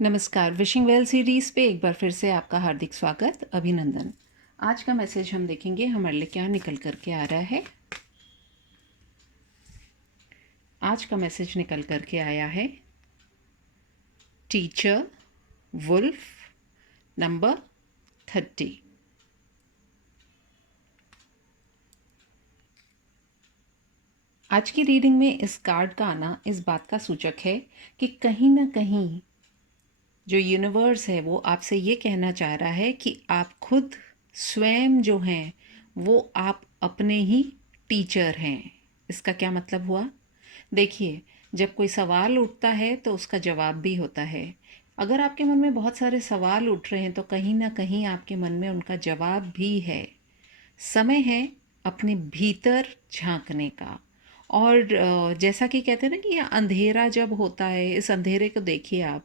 नमस्कार, wishing well series पे एक बार फिर से आपका हार्दिक स्वागत, अभिनंदन। आज का मैसेज हम देखेंगे हमारे लिए क्या निकल कर के आ रहा है। आज का मैसेज निकल कर के आया है टीचर वुल्फ नंबर 30। आज की रीडिंग में इस कार्ड का आना इस बात का सूचक है कि कहीं ना कहीं जो यूनिवर्स है वो आपसे ये कहना चाह रहा है कि आप खुद स्वयं जो हैं वो आप अपने ही टीचर हैं। इसका क्या मतलब हुआ? देखिए, जब कोई सवाल उठता है तो उसका जवाब भी होता है। अगर आपके मन में बहुत सारे सवाल उठ रहे हैं तो कहीं ना कहीं आपके मन में उनका जवाब भी है। समय है अपने भीतर झांकने का। और जैसा कि कहते हैं ना कि ये अंधेरा जब होता है, इस अंधेरे को देखिए आप।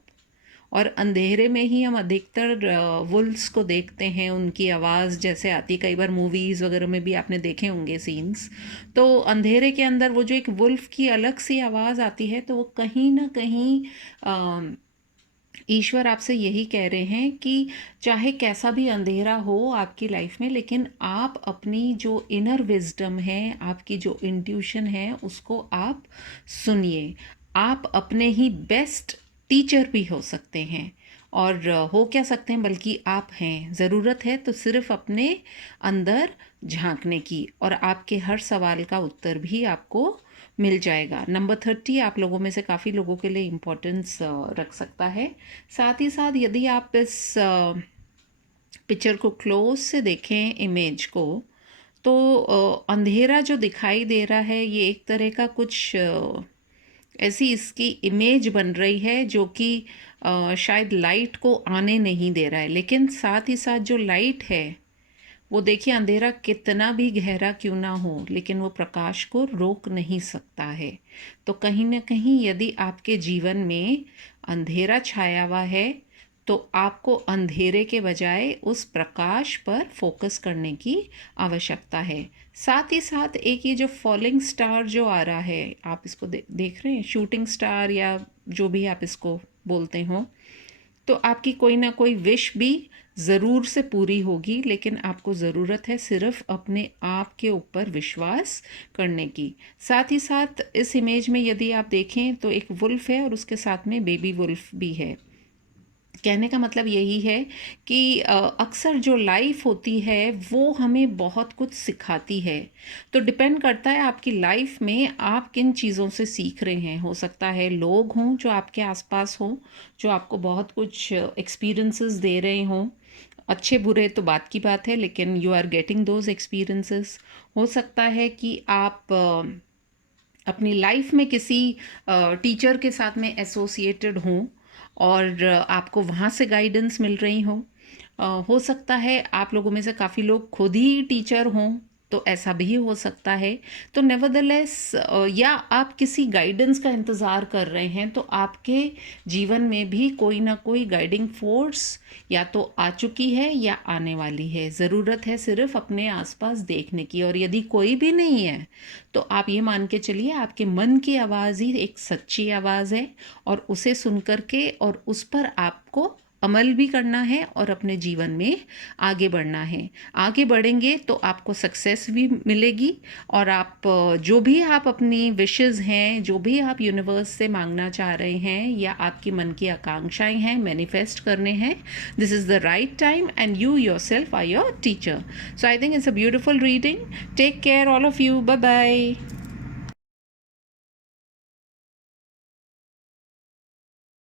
और अंधेरे में ही हम अधिकतर वुल्फ्स को देखते हैं, उनकी आवाज़ जैसे आती, कई बार मूवीज़ वगैरह में भी आपने देखे होंगे सीन्स। तो अंधेरे के अंदर वो जो एक वुल्फ की अलग सी आवाज़ आती है, तो वो कहीं ना कहीं ईश्वर आपसे यही कह रहे हैं कि चाहे कैसा भी अंधेरा हो आपकी लाइफ में, लेकिन आप अपनी जो इनर विजडम है, आपकी जो इंट्यूशन है, उसको आप सुनिए। आप अपने ही बेस्ट टीचर भी हो सकते हैं। और हो क्या सकते हैं, बल्कि आप हैं। ज़रूरत है तो सिर्फ अपने अंदर झांकने की, और आपके हर सवाल का उत्तर भी आपको मिल जाएगा। नंबर 30 आप लोगों में से काफ़ी लोगों के लिए इम्पोर्टेंस रख सकता है। साथ ही साथ यदि आप इस पिक्चर को क्लोज से देखें, इमेज को, तो अंधेरा जो दिखाई दे रहा है ये एक तरह का कुछ ऐसी इसकी इमेज बन रही है जो कि शायद लाइट को आने नहीं दे रहा है। लेकिन साथ ही साथ जो लाइट है वो देखिए, अंधेरा कितना भी गहरा क्यों ना हो, लेकिन वो प्रकाश को रोक नहीं सकता है। तो कहीं ना कहीं यदि आपके जीवन में अंधेरा छाया हुआ है तो आपको अंधेरे के बजाय उस प्रकाश पर फोकस करने की आवश्यकता है। साथ ही साथ एक ये जो फॉलिंग स्टार जो आ रहा है, आप इसको देख रहे हैं, शूटिंग स्टार या जो भी आप इसको बोलते हो, तो आपकी कोई ना कोई विश भी ज़रूर से पूरी होगी। लेकिन आपको ज़रूरत है सिर्फ अपने आप के ऊपर विश्वास करने की। साथ ही साथ इस इमेज में यदि आप देखें तो एक वुल्फ है और उसके साथ में बेबी वुल्फ भी है। कहने का मतलब यही है कि अक्सर जो लाइफ होती है वो हमें बहुत कुछ सिखाती है। तो डिपेंड करता है आपकी लाइफ में आप किन चीज़ों से सीख रहे हैं। हो सकता है लोग हों जो आपके आसपास हों, जो आपको बहुत कुछ एक्सपीरियंसेस दे रहे हों। अच्छे बुरे तो बात की बात है, लेकिन you are getting those experiences. हो सकता है कि आप अपनी लाइफ में किसी टीचर के साथ में एसोसिएटेड हों और आपको वहाँ से गाइडेंस मिल रही हो सकता है आप लोगों में से काफ़ी लोग खुद ही टीचर हों, तो ऐसा भी हो सकता है। तो नेवरदलेस, या आप किसी गाइडेंस का इंतज़ार कर रहे हैं, तो आपके जीवन में भी कोई ना कोई गाइडिंग फोर्स या तो आ चुकी है या आने वाली है। ज़रूरत है सिर्फ अपने आसपास देखने की। और यदि कोई भी नहीं है तो आप ये मान के चलिए आपके मन की आवाज़ ही एक सच्ची आवाज़ है, और उसे सुन कर के और उस पर आपको अमल भी करना है और अपने जीवन में आगे बढ़ना है। आगे बढ़ेंगे तो आपको सक्सेस भी मिलेगी, और आप जो भी आप अपनी विशेज़ हैं, जो भी आप यूनिवर्स से मांगना चाह रहे हैं या आपकी मन की आकांक्षाएं हैं, मैनिफेस्ट करने हैं, this is the right time and you yourself are your teacher. So I think it's a beautiful reading. Take care all of you. Bye bye.